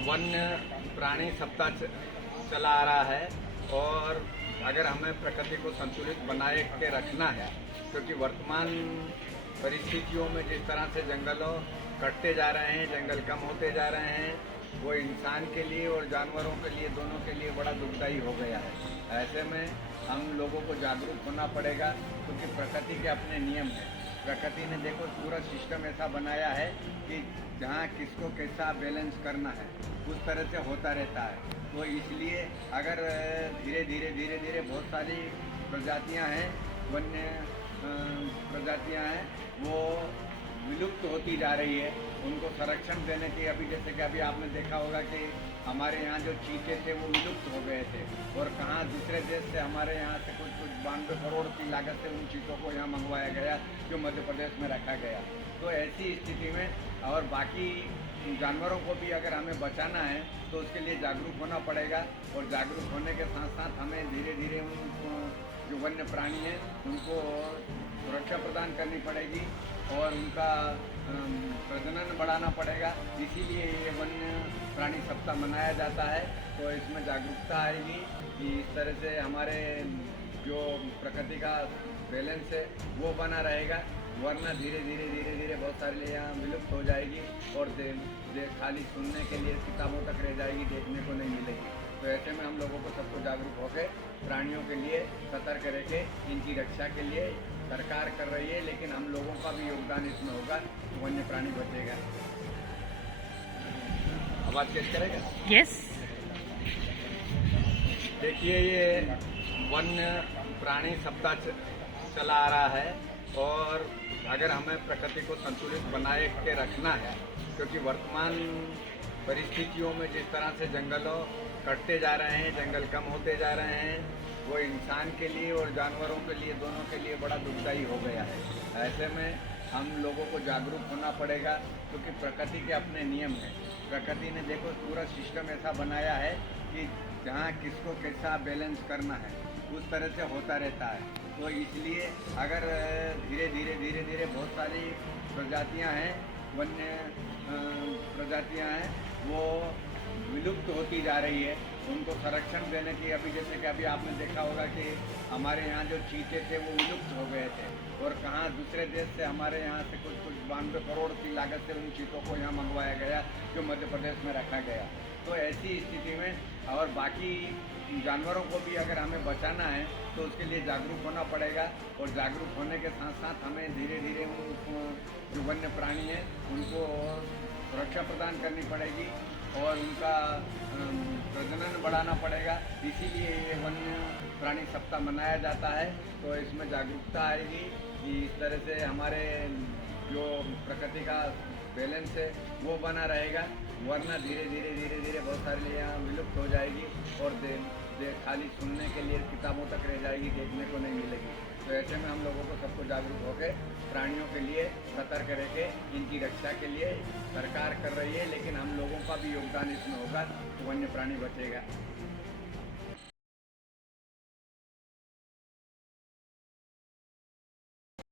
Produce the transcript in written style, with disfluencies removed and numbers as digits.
वन्य प्राणी सप्ताह चला आ रहा है और अगर हमें प्रकृति को संतुलित बनाए के रखना है, क्योंकि वर्तमान परिस्थितियों में जिस तरह से जंगलों कटते जा रहे हैं, जंगल कम होते जा रहे हैं, वो इंसान के लिए और जानवरों के लिए, दोनों के लिए बड़ा दुखदायी हो गया है। ऐसे में हम लोगों को जागरूक होना पड़ेगा, क्योंकि प्रकृति के अपने नियम हैं। प्रकृति ने देखो पूरा सिस्टम ऐसा बनाया है कि जहाँ किसको कैसा बैलेंस करना है उस तरह से होता रहता है। तो इसलिए अगर धीरे धीरे बहुत सारी प्रजातियां हैं, वन्य प्रजातियां हैं, वो विलुप्त होती जा रही है। उनको संरक्षण देने की अभी जैसे कि अभी आपने देखा होगा कि हमारे यहाँ जो चीते थे वो विलुप्त हो गए थे, और कहाँ दूसरे देश से हमारे यहाँ से कुछ 92 करोड़ की लागत से उन चीतों को यहाँ मंगवाया गया, जो मध्य प्रदेश में रखा गया। तो ऐसी स्थिति में और बाकी जानवरों को भी अगर हमें बचाना है तो उसके लिए जागरूक होना पड़ेगा, और जागरूक होने के साथ साथ हमें धीरे धीरे उन जो वन्य प्राणी हैं उनको सुरक्षा प्रदान करनी पड़ेगी और उनका प्रजनन बढ़ाना पड़ेगा। इसीलिए ये वन्य प्राणी सप्ताह मनाया जाता है। तो इसमें जागरूकता आएगी कि इस तरह से हमारे जो प्रकृति का बैलेंस है वो बना रहेगा, वरना धीरे धीरे बहुत सारी यहाँ विलुप्त हो जाएगी और खाली सुनने के लिए किताबों तक रह जाएगी, देखने को नहीं मिलेगी। तो ऐसे में हम लोगों को सबको जागरूक होकर प्राणियों के लिए सतर्क रह के इनकी रक्षा के लिए सरकार कर रही है, लेकिन हम लोगों का भी योगदान इसमें होगा तो वन्य प्राणी बचेगा। आवाज़ कैसे करेगा? यस। देखिए, ये वन्य प्राणी सप्ताह चला आ रहा है और अगर हमें प्रकृति को संतुलित बनाए के रखना है, क्योंकि वर्तमान परिस्थितियों में जिस तरह से जंगलों कटते जा रहे हैं, जंगल कम होते जा रहे हैं, वो इंसान के लिए और जानवरों के लिए, दोनों के लिए बड़ा दुखदायी हो गया है। ऐसे में हम लोगों को जागरूक होना पड़ेगा, क्योंकि प्रकृति के अपने नियम हैं। प्रकृति ने देखो पूरा सिस्टम ऐसा बनाया है कि जहाँ किसको कैसा बैलेंस करना है उस तरह से होता रहता है। तो इसलिए अगर धीरे धीरे बहुत सारी प्रजातियां हैं, वन्य प्रजातियां हैं, वो विलुप्त होती जा रही है। उनको संरक्षण देने की अभी जैसे कि अभी आपने देखा होगा कि हमारे यहाँ जो चीते थे वो विलुप्त हो गए थे, और कहाँ दूसरे देश से हमारे यहाँ से कुछ 92 करोड़ की लागत से उन चीतों को यहाँ मंगवाया गया, जो मध्य प्रदेश में रखा गया। तो ऐसी स्थिति में और बाकी जानवरों को भी अगर हमें बचाना है तो उसके लिए जागरूक होना पड़ेगा, और जागरूक होने के साथ साथ हमें धीरे धीरे उनको जो वन्य प्राणी हैं उनको सुरक्षा प्रदान करनी पड़ेगी और उनका प्रजनन बढ़ाना पड़ेगा। इसीलिए ये वन्य प्राणी सप्ताह मनाया जाता है। तो इसमें जागरूकता आएगी कि इस तरह से हमारे जो प्रकृति का बैलेंस है वो बना रहेगा, वरना धीरे धीरे बहुत सारी यहाँ विलुप्त हो जाएगी और खाली सुनने के लिए किताबों तक रह जाएगी, देखने को नहीं मिलेगी। तो ऐसे में हम लोगों को सबको जागरूक होकर प्राणियों के लिए सतर्क रह के इनकी रक्षा के लिए सरकार कर रही है, लेकिन हम लोगों का भी योगदान इसमें होगा तो वन्य प्राणी बचेगा।